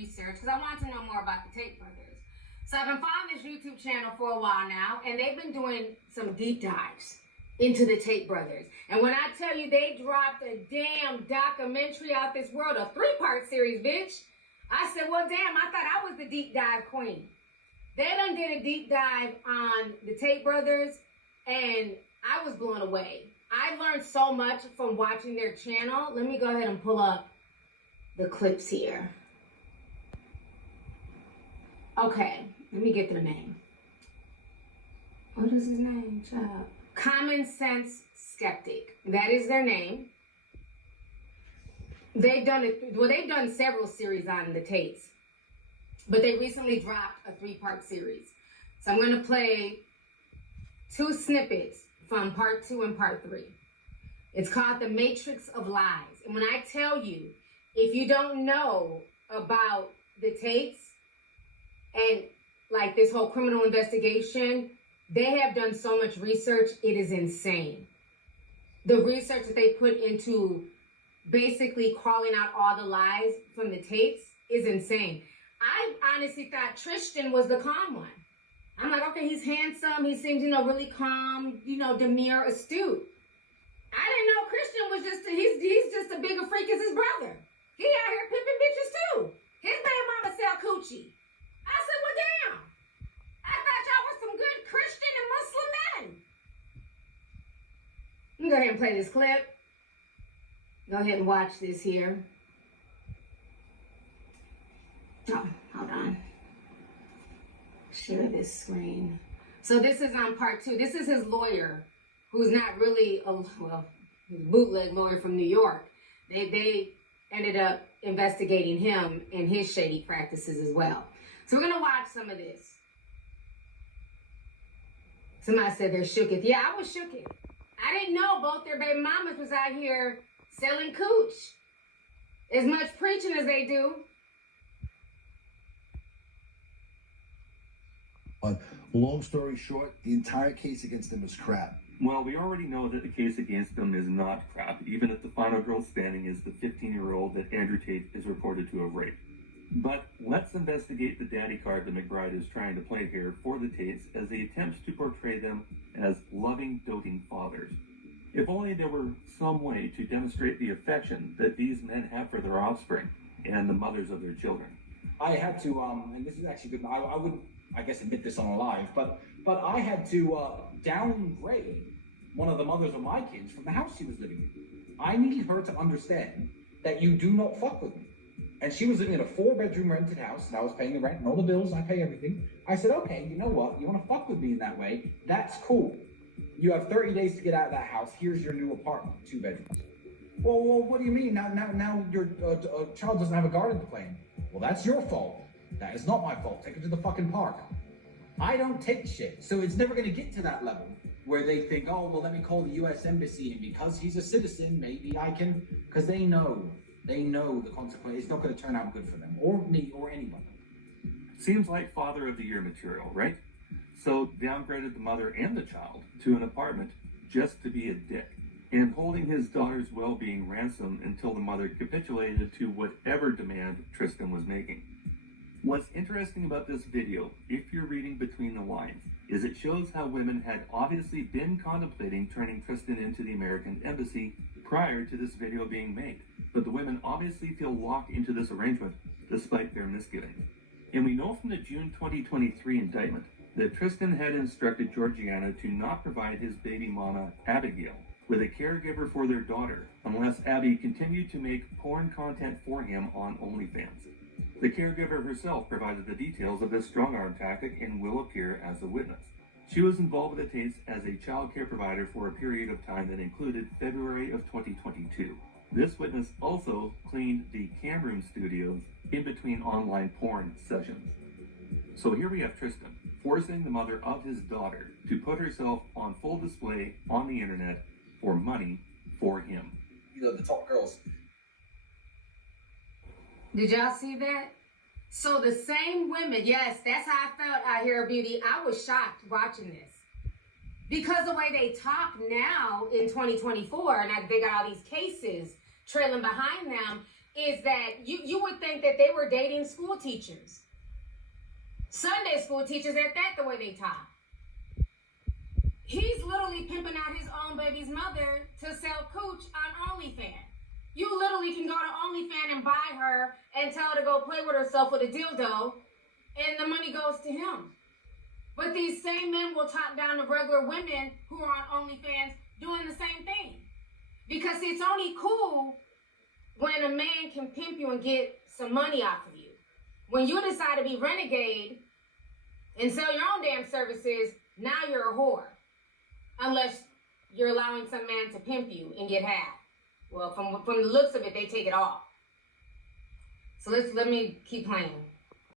research because I wanted to know more about the Tate brothers. So I've been following this YouTube channel for a while now, and they've been doing some deep dives into the Tate brothers. And when I tell you they dropped a damn documentary out this world, a 3-part series, bitch, I said, well, damn, I thought I was the deep dive queen. They done did a deep dive on the Tate brothers, and I was blown away. I learned so much from watching their channel. Let me go ahead and pull up the clips here. Okay, let me get their name. What is his name, child? Common Sense Skeptic. That is their name. They've done several series on the Tates, but they recently dropped a 3-part series. So I'm going to play 2 snippets from part 2 and part 3. It's called The Matrix of Lies. And when I tell you, if you don't know about the Tates and like this whole criminal investigation, they have done so much research, it is insane. The research that they put into basically calling out all the lies from the Tates is insane. I honestly thought Tristan was the calm one. I'm like, okay, he's handsome. He seems, really calm, demure, astute. I didn't know Christian was he's just a bigger freak as his brother. He out here pimping bitches too. His baby mama sell coochie. I said, well, damn. I thought y'all were some good Christian and Muslim men. Let me go ahead and play this clip. Go ahead and watch this here. Oh, hold on. Share this screen. So this is on part 2. This is his lawyer, who's not really he's a bootleg lawyer from New York. They ended up investigating him and his shady practices as well. So we're gonna watch some of this. Somebody said they're shooketh. Yeah, I was shooketh. I didn't know both their baby mamas was out here selling cooch. As much preaching as they do. Long story short, the entire case against him is crap. Well, we already know that the case against him is not crap, even if the final girl standing is the 15-year-old that Andrew Tate is reported to have raped. But let's investigate the daddy card that McBride is trying to play here for the Tates as he attempts to portray them as loving, doting fathers. If only there were some way to demonstrate the affection that these men have for their offspring and the mothers of their children. I had to, and this is actually good, I wouldn't, I guess, admit this on a live, but I had to downgrade one of the mothers of my kids from the house she was living in. I need her to understand that you do not fuck with me. And she was living in a 4-bedroom rented house, and I was paying the rent and all the bills, I pay everything. I said, okay, you know what? You want to fuck with me in that way? That's cool. You have 30 days to get out of that house. Here's your new apartment, 2 bedrooms. Well, what do you mean? Now your child doesn't have a garden to play in. Well, that's your fault. That is not my fault. Take her to the fucking park. I don't take shit. So it's never going to get to that level where they think, oh, well, let me call the U.S. Embassy, and because he's a citizen, maybe I can, because they know the consequence. It's not going to turn out good for them, or me, or anyone. Seems like Father of the Year material, right? So downgraded the mother and the child to an apartment just to be a dick, and holding his daughter's well-being ransom until the mother capitulated to whatever demand Tristan was making. What's interesting about this video, if you're reading between the lines, is it shows how women had obviously been contemplating turning Tristan into the American embassy prior to this video being made. But the women obviously feel locked into this arrangement despite their misgivings. And we know from the June 2023 indictment that Tristan had instructed Georgiana to not provide his baby mama, Abigail, with a caregiver for their daughter unless Abby continued to make porn content for him on OnlyFans. The caregiver herself provided the details of this strong-arm tactic and will appear as a witness. She was involved with the Tates as a child care provider for a period of time that included February of 2022. This witness also cleaned the cam room studios in between online porn sessions. So here we have Tristan forcing the mother of his daughter to put herself on full display on the internet for money for him. The top girls. Did y'all see that? So the same women, yes, that's how I felt out here, Beauty. I was shocked watching this. Because the way they talk now in 2024, and they got all these cases trailing behind them, is that you would think that they were dating school teachers. Sunday school teachers at that, the way they talk. He's literally pimping out his own baby's mother to sell cooch on OnlyFans. You literally can go to OnlyFans and buy her and tell her to go play with herself with a dildo, and the money goes to him. But these same men will talk down to regular women who are on OnlyFans doing the same thing. Because it's only cool when a man can pimp you and get some money off of you. When you decide to be renegade and sell your own damn services, now you're a whore. Unless you're allowing some man to pimp you and get half. Well, from the looks of it, they take it all. So let me keep playing.